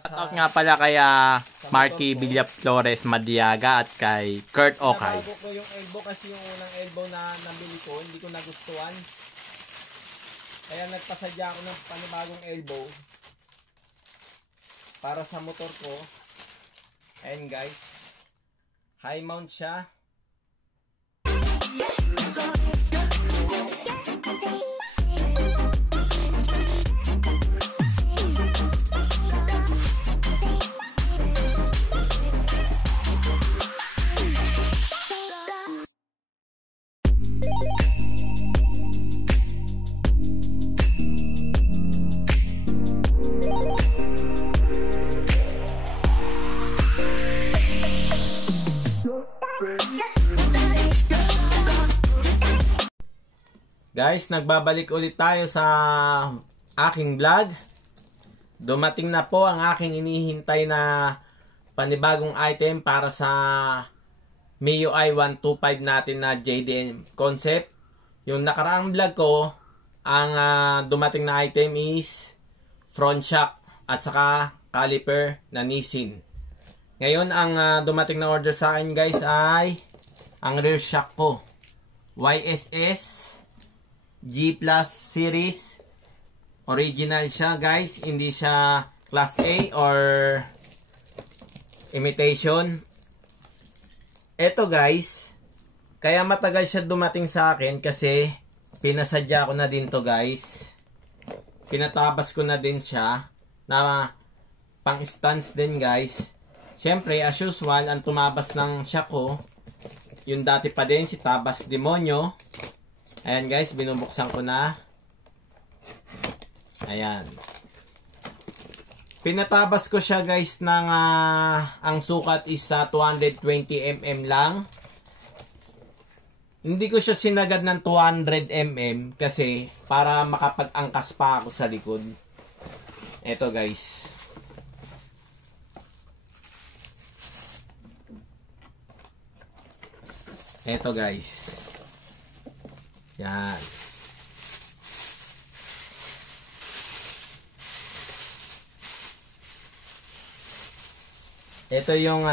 Shoutout nga pala kay Marky Villa Flores Madiaga at kay Kurt Okay. Nabago ko yung elbow kasi yung unang elbow na nabili ko, hindi ko nagustuhan. Kaya nagpasadya ako ng panibagong elbow para sa motor ko. Ayan guys, high mount siya. Guys, nagbabalik ulit tayo sa aking vlog. Dumating na po ang aking inihintay na panibagong item para sa MIUI 125 natin na JDM concept. Yung nakaraang vlog ko, ang dumating na item is front shock at saka caliper na Nissin. Ngayon, ang dumating na order sa akin guys ay ang rear shock ko. YSS G Plus series. Original siya guys. Hindi siya class A or imitation. Ito guys, kaya matagal siya dumating sa akin kasi pinasadya ko na din to guys. Pinatabas ko na din siya na pang stance din guys. Syempre as usual, ang tumabas ng shock ko yung dati pa din, si Tabas Demonyo. Ayan guys, binubuksan ko na. Ayan. Pinatabas ko siya guys ng ang sukat is 220 mm lang. Hindi ko siya sinagad ng 200 mm kasi para makapag-angkas pa ako sa likod. Eto guys. Eto guys. Yan. Ito yung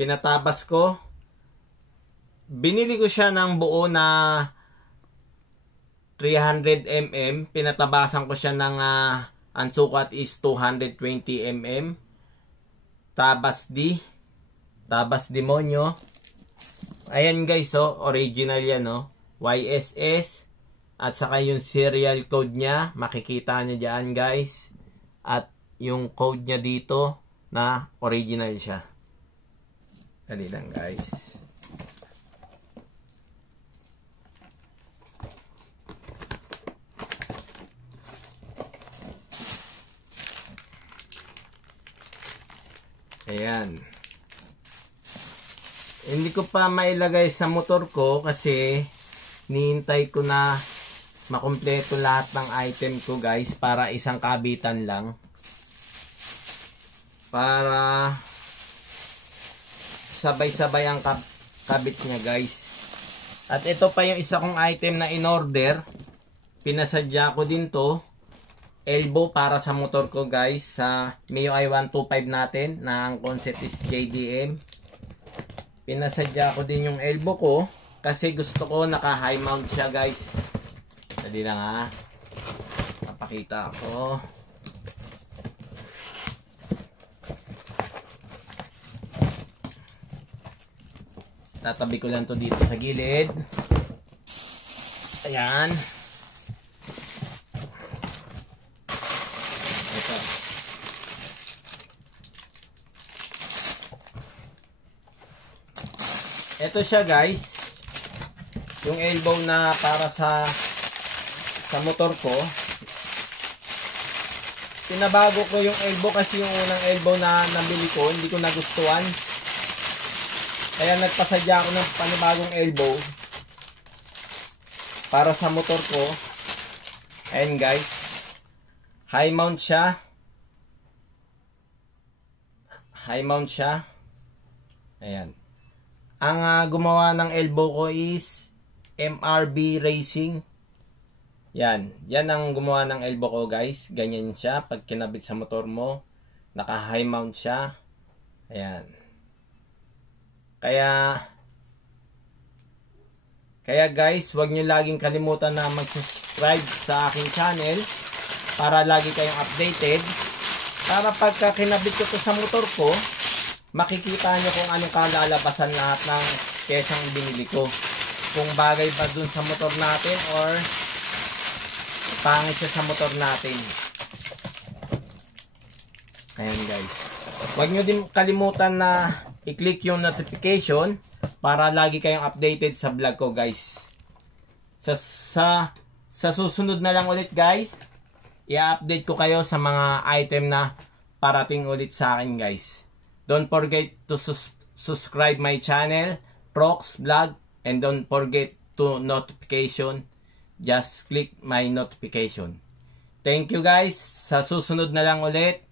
pinatabas ko. Binili ko siya ng buo na 300 mm. Pinatabasan ko siya ng ang sukat is 220 mm. Tabas Demonyo. Ayan guys, oh, original yan, oh. YSS at saka yung serial code niya, makikita nyo dyan guys, at yung code niya dito na original siya. Dali lang guys. Ayan. Hindi ko pa mailagay sa motor ko kasi nihintay ko na makumpleto lahat ng item ko guys para isang kabitan lang. Para sabay-sabay ang kabit niya guys. At ito pa yung isa kong item na in-order. Pinasadya ko din to. Elbow para sa motor ko guys sa MIUI 125 natin na ang concept is JDM. Pinasadya ko din yung elbow ko kasi gusto ko naka high mount siya guys. Dali lang papakita ko. Tatabi ko lang to dito sa gilid. Ayan. Ito. Ito siya guys. Yung elbow na para sa motor ko. Pinabago ko yung elbow kasi yung unang elbow na nabili ko, hindi ko nagustuhan. Kaya nagpasadya ako ng panibagong elbow para sa motor ko. Ayan guys. High mount siya. High mount siya. Ayan. Ang gumawa ng elbow ko is MRB Racing. Yan. Yan ang gumawa ng elbow ko guys. Ganyan siya pag kinabit sa motor mo. Naka high mount siya. Ayan. Kaya guys, huwag nyo laging kalimutan na mag-subscribe sa aking channel para lagi kayong updated. Para pagka kinabit ko to sa motor ko, makikita nyo kung anong kalalabasan lahat ng pyesang binili ko. Kung bagay ba dun sa motor natin or pangit siya sa motor natin. Ayan guys. Huwag nyo din kalimutan na i-click yung notification para lagi kayong updated sa vlog ko guys. Sa susunod na lang ulit guys, i-update ko kayo sa mga item na parating ulit sa akin guys. Don't forget to subscribe my channel, Prox Vlog, and don't forget to notification. Just click my notification. Thank you guys. Sa susunod na lang ulit.